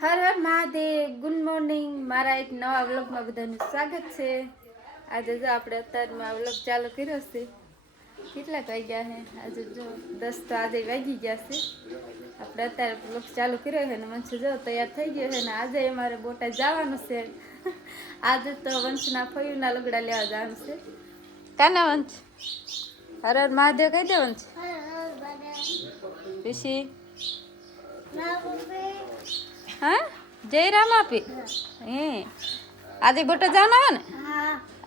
હર હર Mahadev good morning મારા એક નવા વ્લોગમાં બધાનું સ્વાગત છે. આજે જો આપણે અત્યારમાં વ્લોગ ચાલુ કર્યો છે. કેટલા વાગ્યા છે આજે જો દસ તો આજે વાગી ગયા છે. આપણે અત્યારે વ્લોગ ચાલુ કર્યો છે ને વંશ જો તૈયાર થઈ ગયો છે ને આજે અમારે બોટાદ જવાનું છે. આજે તો વંશના ફયુના લુગડા લેવા જવાનું છે. કાના વંશ? હર હર મહાદેવ કહી દે વંશ. ઋષિ? હા? જય રામ આપી? હે. આજે બોટો જવાનો હે ને?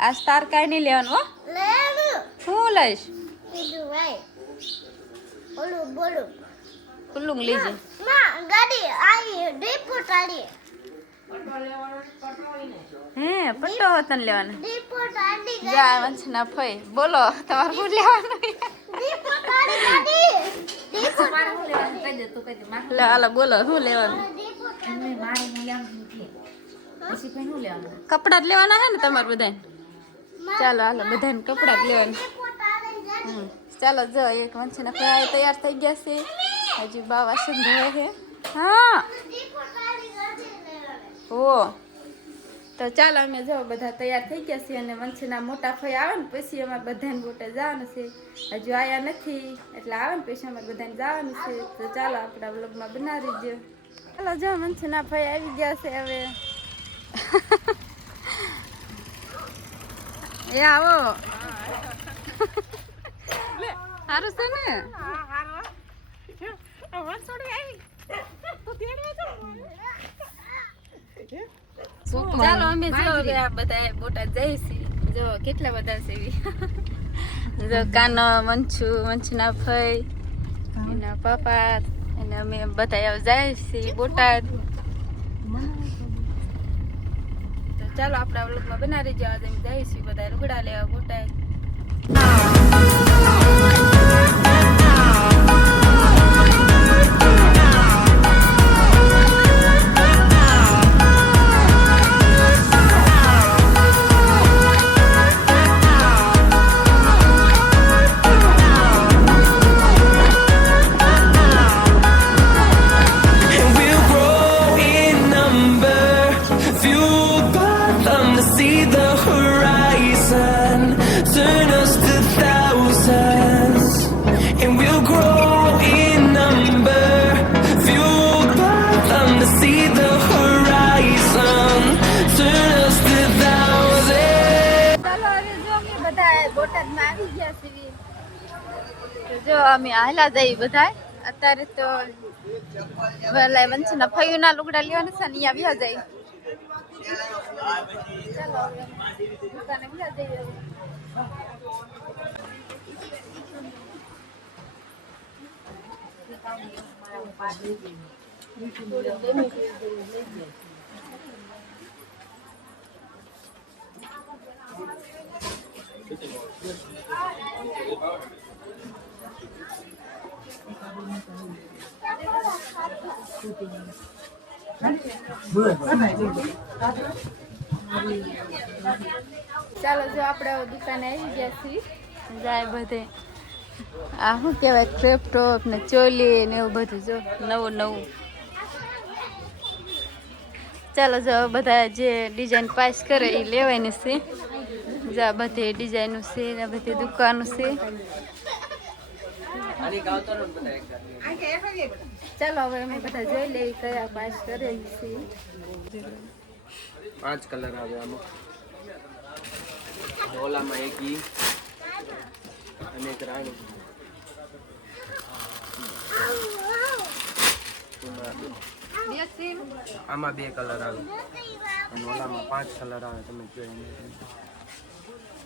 આજ તાર કાંઈ નહીં લેવાનું હો. શું લઈશ? ખુલ્લું લીજે. હે પટ્ટો વતન લેવાનો. જા વંશના ફઈ. બોલો તમારે શું લેવાનું? લે હાલો બોલો શું લેવાનું? કપડા જ લેવાના હે ને તમારે બધાને ચાલો હાલો બધાને કપડા જ લેવાના હમ. ચાલો જો એક વંશના ફઈ તૈયાર થઈ ગયા છે હજી બા વાસણ ધોવે છે હા ઓ તો ચાલો અમે જો બધા તૈયાર થઈ ગયા છીએ અને વંશના મોટા ફઈ આવે ને પછી અમારે બધાને બોટે જવાનું છે હજુ આયા નથી એટલે આવે ને પછી અમારે બધાને જવાનું છે તો ચાલો આપણા બ્લોગમાં બનાવી દો ચાલો જો વંશના ફઈ આવી ગયા છે હવે. એ આવો. સારું છે ને? ચાલો અમે જો આ બધા બોટાદ જઈશી જો કેટલા બધા છે જો કાનો મંછુ મંછના ફઈ એના પપ્પા અને અમે બધા જાય છીએ બોટાદ. તો ચાલો આપણા વ્લોગમાં બનાવી જવા જઈએ અમે છે બધા લુગડા લેવા બોટાદ. બોટાદમાં આવી ગયા છીએ તો જો અમે હાલા જઈ બધા અત્યારે તો વેલા વંશના ફયુના લુગડા લેવાના છે ને અહીંયા વ્યા જાય ચાલો હવે અમે દુકાને વ્યા જઈએ ચાલો, જો આપણે દુકાને આવી ગયા છીએ, જાય બધે. આ શું કહેવાય ક્રેપ ટોપ ને ચોલી ને એવું બધું, જો, નવું નવું. ચાલો, જો બધા જે ડિઝાઇન પાસ કરે એ લેવાની છે. જા બધી ડિઝાઇનો છે ને બધી દુકાનો છે ચાલો હવે અમે બધા જોઈ લઈએ કયા પાસ કરેલી છે પાંચ કલર આવે આમાં ઓલામાં એક ઈ અને એક રાણી આમાં બે કલર આવે અને ઓલામાં પાંચ કલર આવે તમે જોઈ એમ.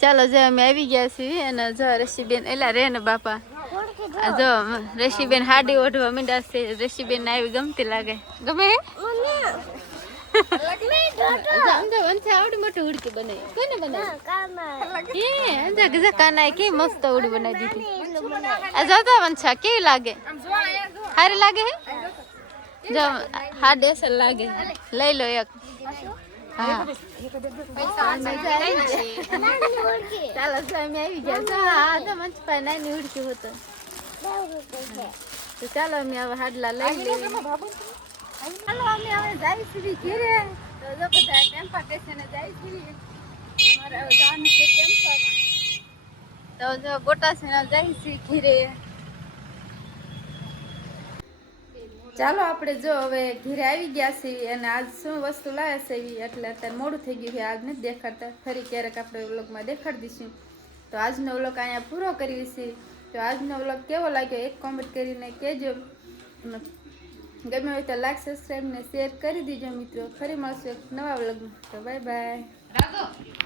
ચાલો જો અમે આવી ગયા છીએ અને જો રસીબેન એલા રે ને બાપા આ જો રસીબેન હાડી ઓઢવા મીંડા છે રસીબેન આવી ગમતી લાગે ગમે હે? સમજો વંશે આવડી મોટી ઉડકી બનાવી કોને બનાવી એ અંજા ગજા કાનાએ કે મસ્ત ઉડી બનાવી દીધી આ જોતા વંશા કેવી લાગે સારી લાગે હે જો હા ડેસર લાગે લઈ લો એક હા. ચાલો સ્વામી આવી ગયા હા તો મંચ પર નાની ઉડકી હોતો તો ચાલો અમે હવે હાડલા લઈ લઈએ ગોટા સેના જાય છે ઘેરે. ચાલો આપણે જો હવે ઘરે આવી ગયા છીએ અને આજ શું વસ્તુ લાવ્યા છે એવી એટલે અત્યારે મોડું થઈ ગયું છે, આજ નથી દેખાડતા. ફરી ક્યારેક આપણે વ્લોગમાં દેખાડી દઈશું. તો આજનો વ્લોગ અહીંયા પૂરો કરીએ છીએ. તો આજનો વ્લોગ કેવો લાગ્યો એક કોમેન્ટ કરીને કહેજો. ગમે હોય તો લાઈક સબસ્ક્રાઈબ ને શેર કરી દીજો મિત્રો. ફરી મળશું એક નવા વ્લોગમાં. તો બાય બાય